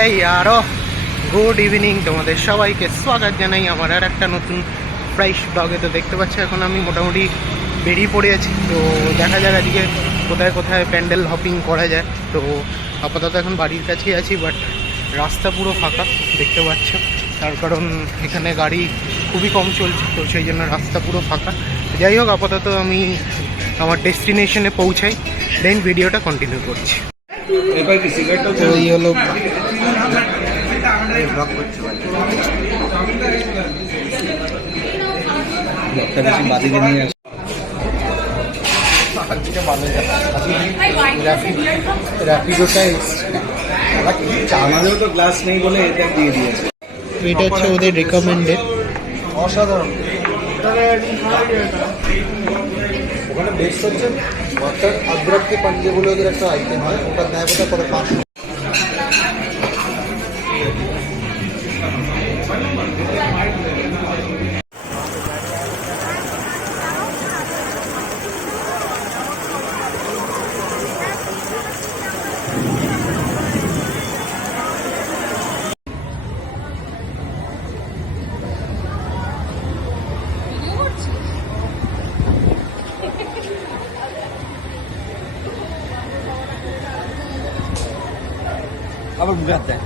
এই আরো good evening, তোমাদের সবাইকে স্বাগত জানাই আমার আর একটা নতুন ফ্রেশ ব্লগে। তো দেখতে পাচ্ছি এখন আমি মোটামুটি বেরিয়ে পড়ে আছি। তো দেখা যাক আজকে কোথায় কোথায় প্যান্ডেল হপিং করা যায়। তো আপাতত এখন বাড়ির কাছেই আছি, বাট রাস্তা পুরো ফাঁকা দেখতে পাচ্ছ, তার কারণ এখানে গাড়ি খুবই কম চলছে, তো সেই জন্য রাস্তা পুরো ফাঁকা। যাই হোক, আপাতত আমি আমার ডেস্টিনেশনে পৌঁছাই, দেন ভিডিওটা কন্টিনিউ করছি। এই হলো আমাদেরও তো গ্লাস নেই বলে এটা দিয়ে দিয়েছে। এটা হচ্ছে ওদের রিকমেন্ডেড। অসাধারণ। ওখানে বেস্ট হচ্ছে ওয়াটার আদ্রক কে পাঞ্জে বলে ওদের একটা আইটেম হয়, ওটা নেয় বোধ করে 500। আবার মুখে হাত দেয়।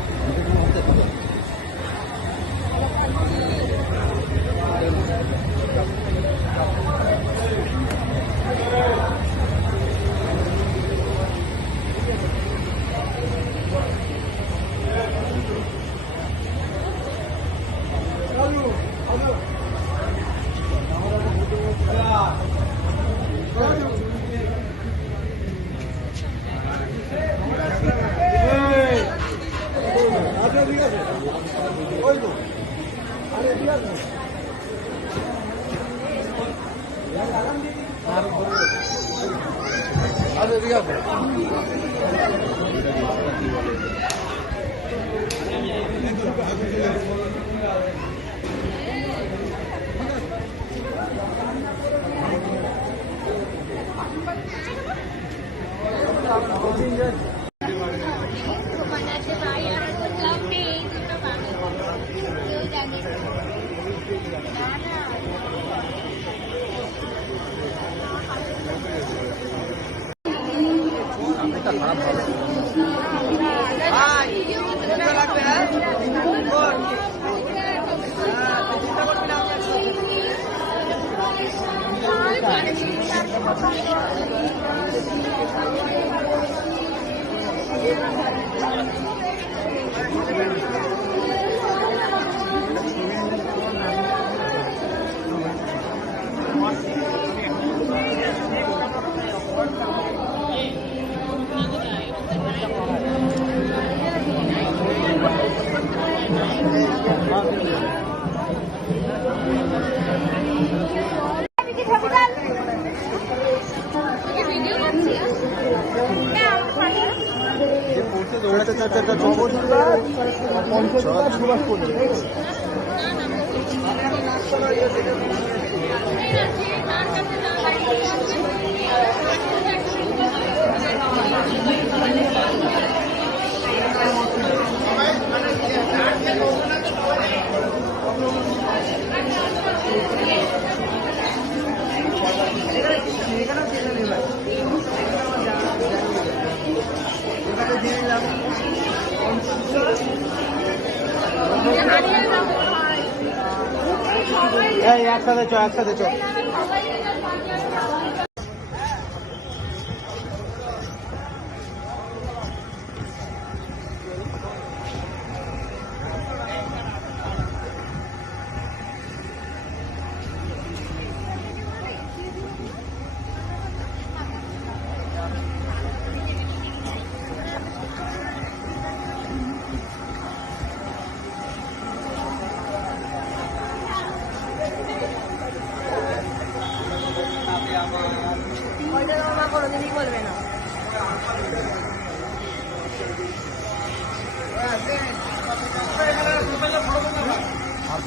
একসাথে চ।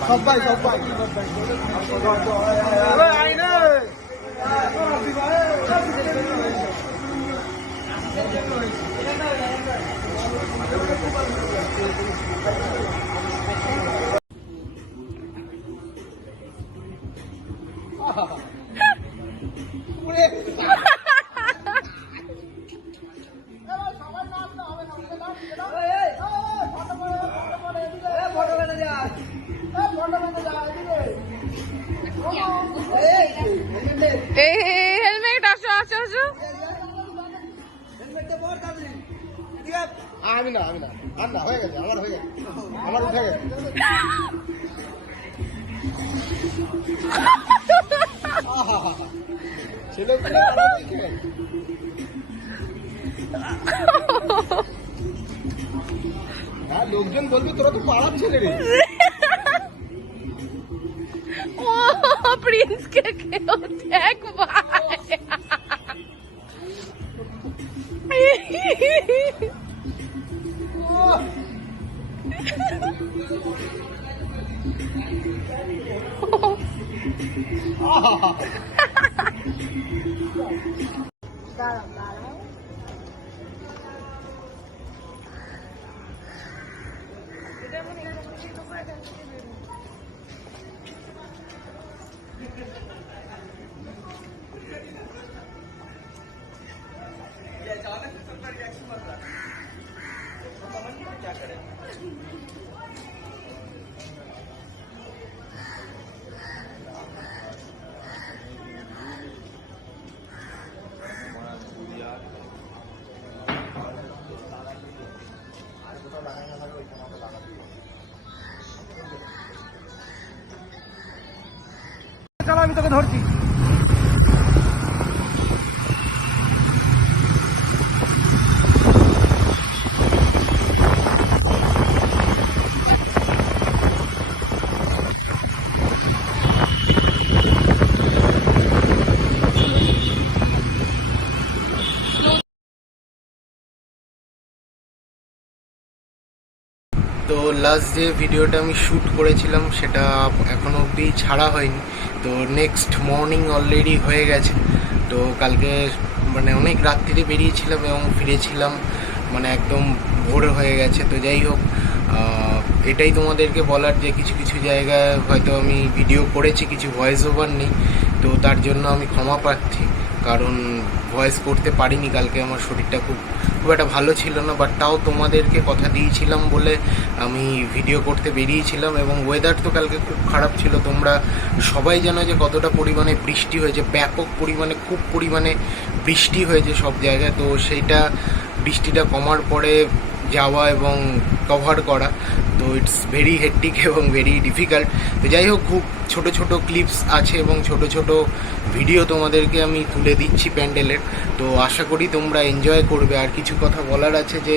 সবাই আমি না আর না, হয়ে গেছে, আমার হয়ে গেছে, আমার উঠে গেছে। ছেলে হ্যাঁ, লোকজন বলবে তোরা তো পাড়ার ছেলে রে। ও প্রিন্সকে কেউ দেখ ভাই। চলো আমি তোকে ধরছি। তো লাস্ট যে ভিডিওটা আমি শ্যুট করেছিলাম সেটা এখনো অবধি ছাড়া হয়নি। তো নেক্সট মর্নিং অলরেডি হয়ে গেছে। তো কালকে মানে অনেক রাত্রিরে বেরিয়েছিলাম এবং ফিরেছিলাম মানে একদম ভোর হয়ে গেছে। তো যাই হোক, এটাই তোমাদেরকে বলার যে কিছু কিছু জায়গায় হয়তো আমি ভিডিও করেছি, কিছু ভয়েস ওভার নেই, তো তার জন্য আমি ক্ষমা প্রার্থী। কারণ ভয়েস করতে পারিনি কালকে, আমার শরীরটা খুব একটা ভালো ছিল না। বাট তাও তোমাদেরকে কথা দিয়েছিলাম বলে আমি ভিডিও করতে বেরিয়েছিলাম। এবং ওয়েদার তো কালকে খুব খারাপ ছিল, তোমরা সবাই জানো যে কতটা পরিমাণে বৃষ্টি হয়েছে, ব্যাপক পরিমাণে, খুব পরিমাণে বৃষ্টি হয়েছে সব জায়গায়। তো সেইটা বৃষ্টিটা কমার পরে যাওয়া এবং কভার করা, তো ইটস ভেরি হেক্টিক এবং ভেরি ডিফিকাল্ট। তো যাই হোক, খুব ছোট ছোট ক্লিপস আছে এবং ছোট ছোট ভিডিও তোমাদেরকে আমি তুলে দিচ্ছি প্যান্ডেলের। তো আশা করি তোমরা এনজয় করবে। আর কিছু কথা বলার আছে যে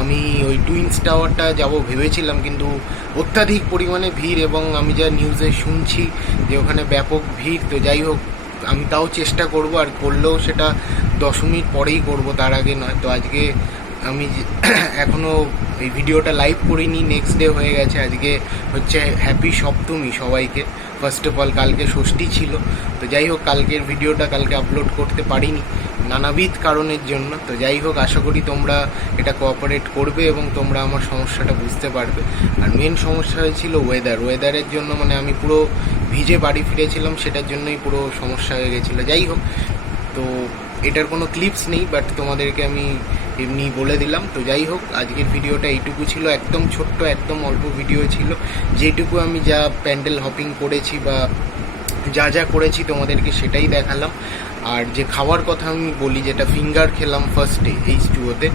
আমি ওই টুইন্স টাওয়ারটা যাব ভেবেছিলাম, কিন্তু অত্যাধিক পরিমাণে ভিড় এবং আমি যা নিউজে শুনছি যে ওখানে ব্যাপক ভিড়। তো যাই হোক, আমি তাও চেষ্টা করব, আর করলেও সেটা 10 মিনিট পরেই করব, তার আগে নয়। তো আজকে আমি এখনও এই ভিডিওটা লাইভ করিনি, নেক্সট ডে হয়ে গেছে। আজকে হচ্ছে হ্যাপি সপ্তমী সবাইকে। ফার্স্ট অফ অল কালকে ষষ্ঠী ছিল। তো যাই হোক, কালকের ভিডিওটা কালকে আপলোড করতে পারিনি নানাবিধ কারণের জন্য। তো যাই হোক, আশা করি তোমরা এটা কোঅপারেট করবে এবং তোমরা আমার সমস্যাটা বুঝতে পারবে। আর মেন সমস্যা হয়েছিল ওয়েদারের জন্য, মানে আমি পুরো ভিজে বাড়ি ফিরেছিলাম, সেটার জন্যই পুরো সমস্যা হয়ে গেছিলো। যাই হোক, তো এটার কোনো ক্লিপস নেই, বাট তোমাদেরকে আমি এমনি বলে দিলাম। তো যাই হোক, আজকের ভিডিওটা এইটুকু ছিল, একদম ছোট্ট, একদম অল্প ভিডিও ছিল। যেটুকু আমি যা প্যান্ডেল হপিং করেছি বা যা যা করেছি তোমাদেরকে সেটাই দেখালাম। আর যে খাওয়ার কথা আমি বলি, যেটা ফিঙ্গার খেলাম ফার্স্টে H2O-তে,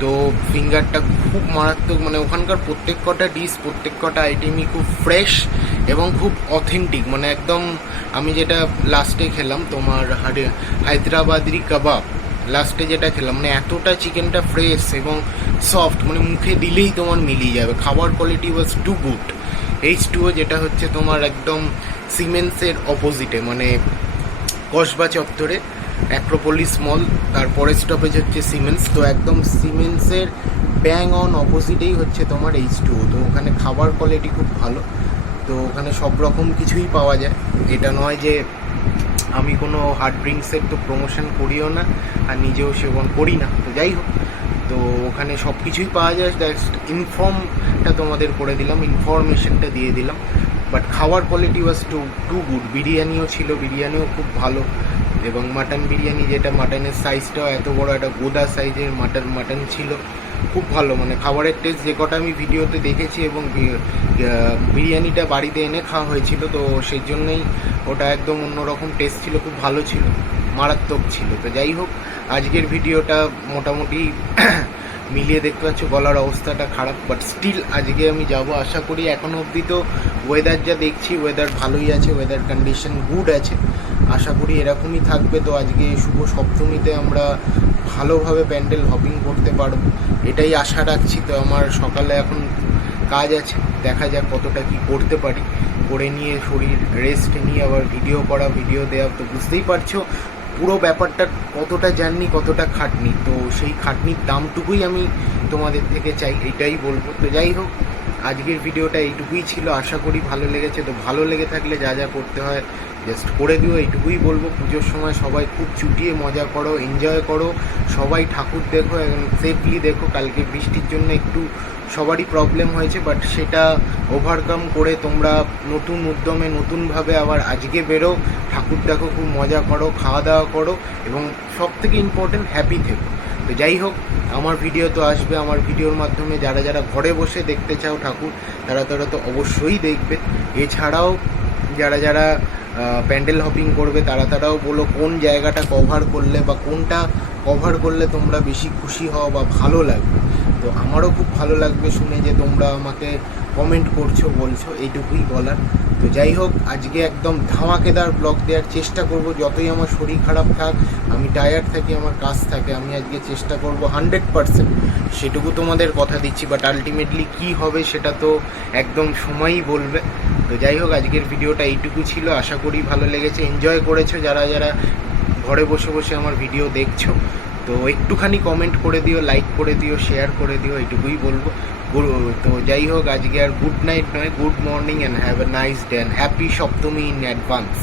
তো ফিঙ্গারটা খুব মারাত্মক। মানে ওখানকার প্রত্যেক কটা ডিশ, প্রত্যেক কটা আইটেমই খুব ফ্রেশ এবং খুব অথেন্টিক। মানে একদম আমি যেটা লাস্টে খেলাম তোমার হায়দ্রাবাদি কাবাব, লাস্টে যেটা খেলাম, মানে এতটা চিকেনটা ফ্রেশ এবং সফট, মানে মুখে দিলেই তোমার মিলিয়ে যাবে। খাবার কোয়ালিটি ওয়াজ টু গুড। H2O যেটা হচ্ছে তোমার একদম সিমেন্সের অপোজিটে, মানে কসবা চত্বরে অ্যাক্রোপোলিস মল, তারপরে স্টপেজ হচ্ছে সিমেন্স। তো একদম সিমেন্সের ব্যাং অন অপোজিটেই হচ্ছে তোমার H2O। তো ওখানে খাবার কোয়ালিটি খুব ভালো। তো ওখানে সব রকম কিছুই পাওয়া যায়। এটা নয় যে আমি কোনো হার্ড ড্রিঙ্কসের তো প্রমোশন করিও না আর নিজেও সেবন করি না। তো যাই হোক, তো ওখানে সব কিছুই পাওয়া যায়। জাস্ট ইনফর্মটা তোমাদের করে দিলাম, ইনফরমেশনটা দিয়ে দিলাম। বাট খাওয়ার কোয়ালিটি ওয়াজ টু গুড। বিরিয়ানিও ছিল, বিরিয়ানিও খুব ভালো। এবং মাটন বিরিয়ানি, যেটা মাটনের সাইজটাও এত বড়, একটা গোদা সাইজের মাটন ছিল, খুব ভালো। মানে খাবারের টেস্ট যে কটা আমি ভিডিওতে দেখেছি, এবং বিরিয়ানিটা বাড়িতে এনে খাওয়া হয়েছিল, তো সেই জন্যই ওটা একদম অন্যরকম টেস্ট ছিল, খুব ভালো ছিল, মারাত্মক ছিল। তো যাই হোক, আজকের ভিডিওটা মোটামুটি মিলিয়ে দেখতে পাচ্ছ গলার অবস্থাটা খারাপ, বাট স্টিল আজকে আমি যাব। আশা করি এখনো অবধি তো ওয়েদার যা দেখছি ওয়েদার ভালোই আছে, ওয়েদার কন্ডিশন গুড আছে, আশা করি এরকমই থাকবে। তো আজকে শুভ সপ্তমীতে আমরা ভালোভাবে প্যান্ডেল হপিং করতে পারবো এটাই আশা রাখছি। তো আমার সকালে এখন কাজ আছে, দেখা যাক কতটা কি করতে পারি, করে নিয়ে শরীর রেস্ট নিয়ে আবার ভিডিও করা, ভিডিও দেওয়া। তো বুঝতেই পারছো পুরো ব্যাপারটা কতটা জার্নি, কতটা খাটনি। তো সেই খাটনির দামটুকুই আমি তোমাদের থেকে চাই, এটাই বলবো। তো যাই হোক, আজকের ভিডিওটা এইটুকুই ছিল, আশা করি ভালো লেগেছে। তো ভালো লেগে থাকলে যা যা করতে হয় জাস্ট করে দিও, এইটুকুই বলবো। পুজোর সময় সবাই খুব চুটিয়ে মজা করো, এনজয় করো, সবাই ঠাকুর দেখো এবং সেফলি দেখো। কালকে বৃষ্টির জন্য একটু সবারই প্রবলেম হয়েছে, বাট সেটা ওভারকাম করে তোমরা নতুন উদ্যমে নতুনভাবে আবার আজকে বেরো, ঠাকুর দেখো, খুব মজা করো, খাওয়া দাওয়া করো এবং সব থেকে ইম্পর্টেন্ট হ্যাপি থেকো। তো যাই হোক, আমার ভিডিও তো আসবে, আমার ভিডিওর মাধ্যমে যারা যারা ঘরে বসে দেখতে চাও ঠাকুর, তারা তো অবশ্যই দেখবে। এছাড়াও যারা যারা প্যান্ডেল হপিং করবে তারাও বলো কোন জায়গাটা কভার করলে বা কোনটা কভার করলে তোমরা বেশি খুশি হও বা ভালো লাগবে। তো আমারও খুব ভালো লাগবে শুনে যে তোমরা আমাকে কমেন্ট করছো, বলছো, এইটুকুই বলার। তো যাই হোক, আজকে একদম ধামাকেদার ব্লগ দেওয়ার চেষ্টা করব। যতই আমার শরীর খারাপ থাক, আমি টায়ার্ড থাকি, আমার কাজ থাকে, আমি আজকে চেষ্টা করব 100%, সেটুকু তোমাদের কথা দিচ্ছি। বাট আলটিমেটলি কী হবে সেটা তো একদম সময়ই বলবে। তো যাই হোক, আজকের ভিডিওটা এইটুকু ছিল, আশা করি ভালো লেগেছে, এনজয় করেছো যারা যারা ঘরে বসে বসে আমার ভিডিও দেখছো। তো একটুখানি কমেন্ট করে দিও, লাইক করে দিও, শেয়ার করে দিও, এইটুকুই বলবো। তো যাই হোক, আজকে আর গুড নাইট নয়, good morning and have a nice day and happy Saptami in advance.